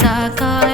साका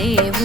save.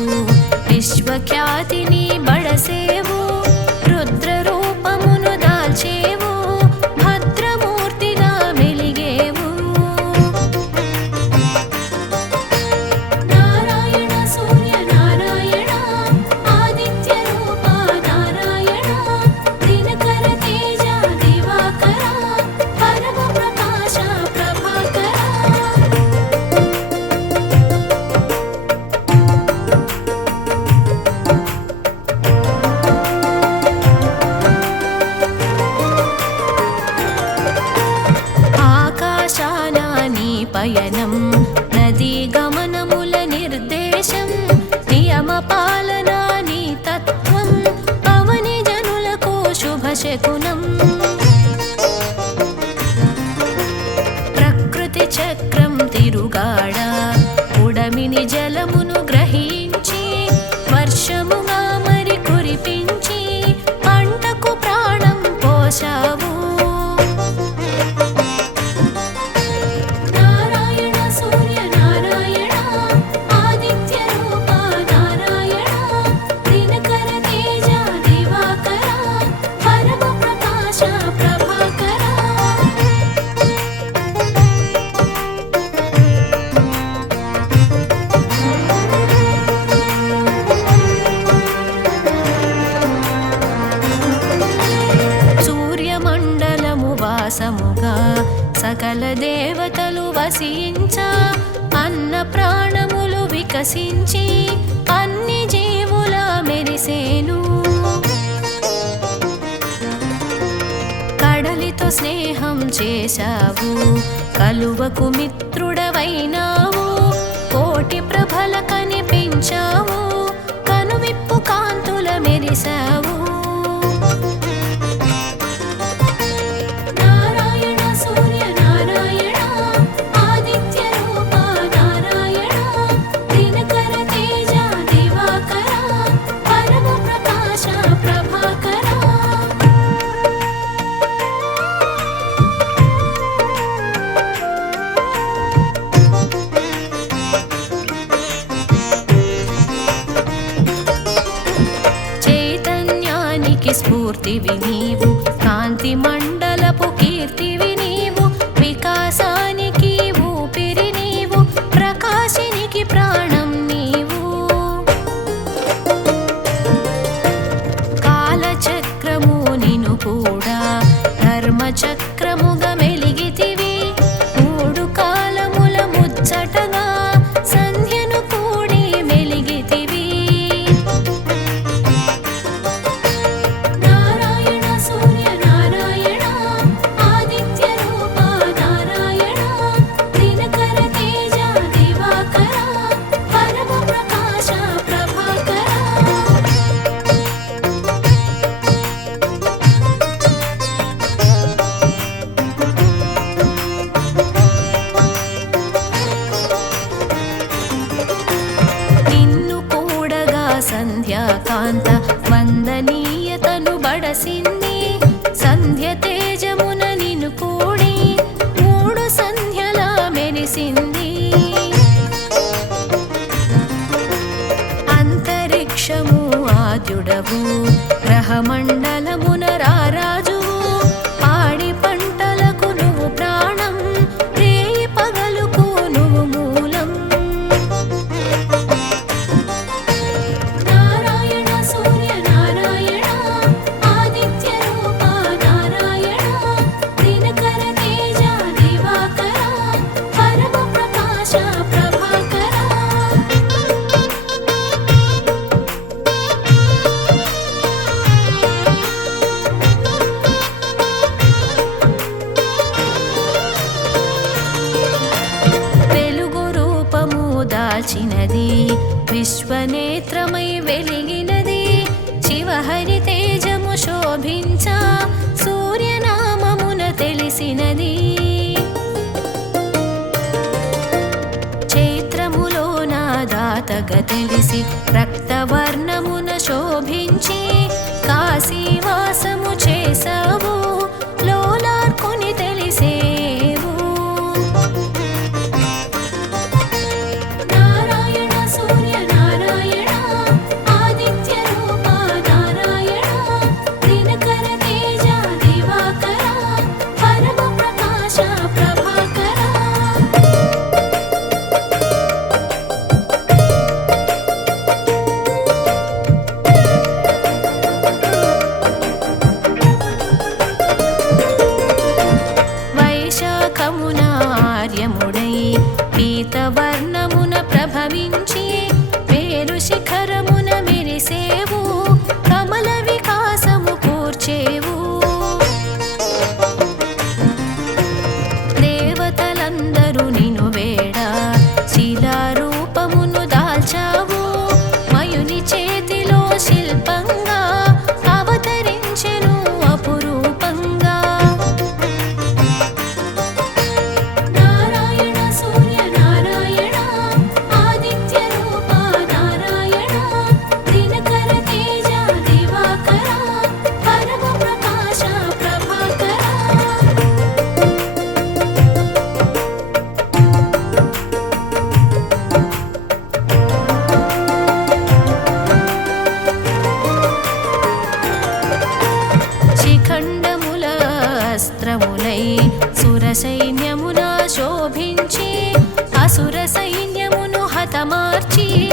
సకల దేవతలు వసించ అన్న ప్రాణములు వికసించి అన్ని జీవుల మెరిసేను. కడలితో స్నేహం చేశావు కలువకు మిత్రుడవైనావు కోటి ప్రభల కనిపించావు కనువిప్పు కాంతుల మెరిసావు much I ಕಾಂತ ವಂದನೀಯತನು ಬಡಸಿಂದ गति ರಕ್ತ मामाची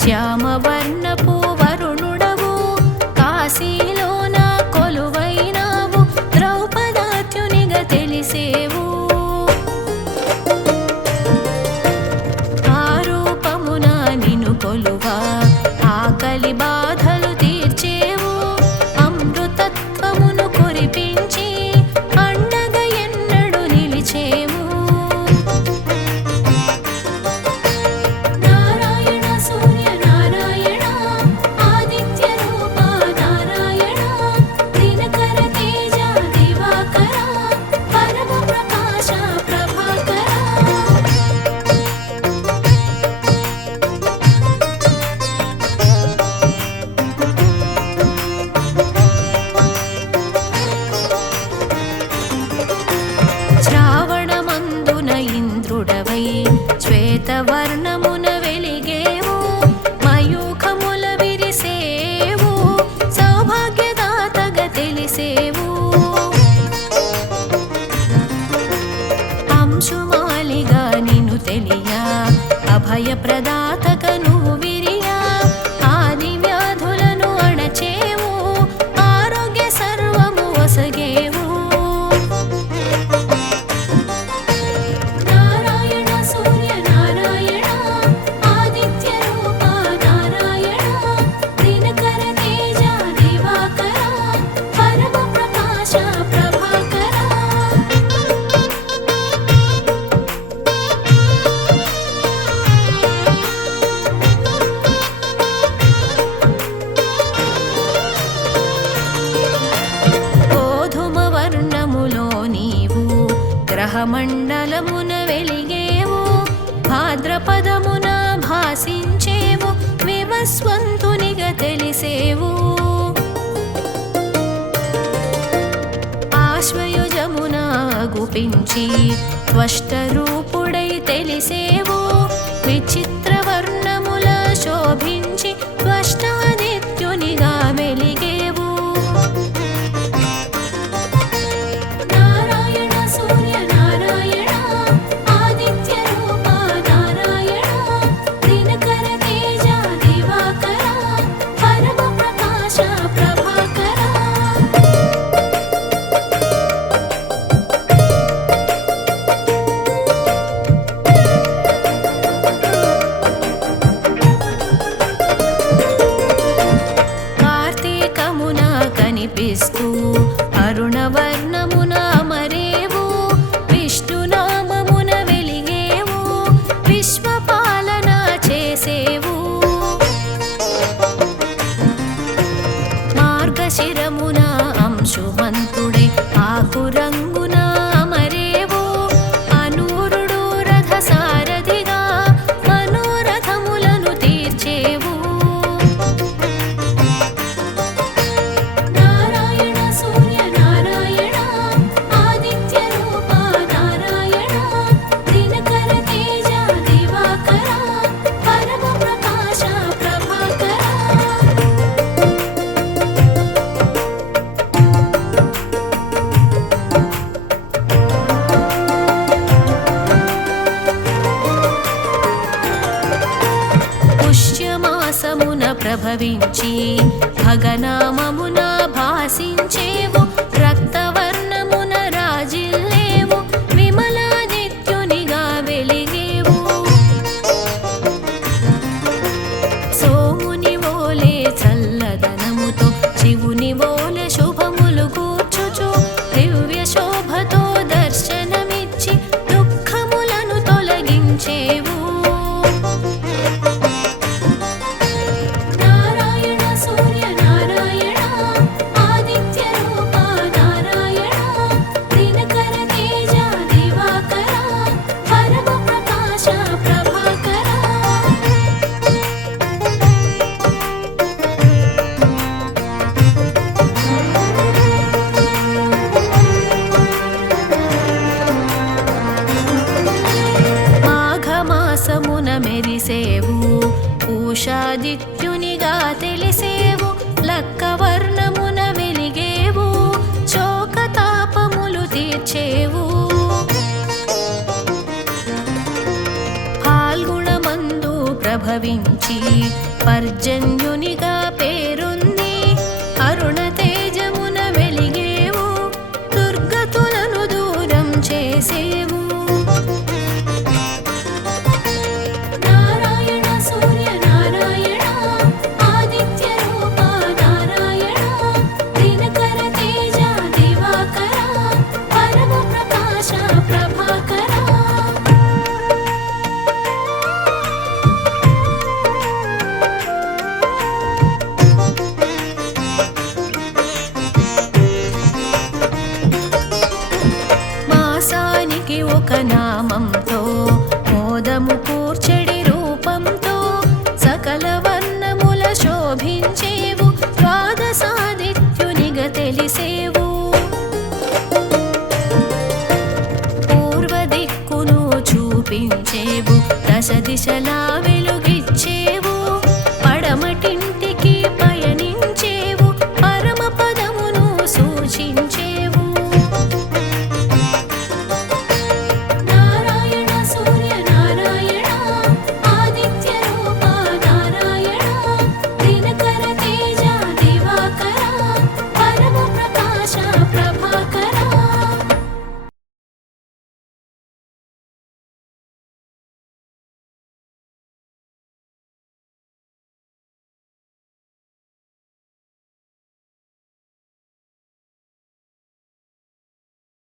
శ్యామవర్ణపూ అభయప్రదాతకను గ్రహమండలమున వెలిగేవు భాద్రపదమున భాసించేవు వివస్వంతునిగా తెలిసేవు. ఆశ్వయుజమున గుపించి త్వష్టరూపుడై తెలిసేవు విచిత్రవర్ణముల శోభించి భావించి ఉద్భవించి పర్జన్యునిగా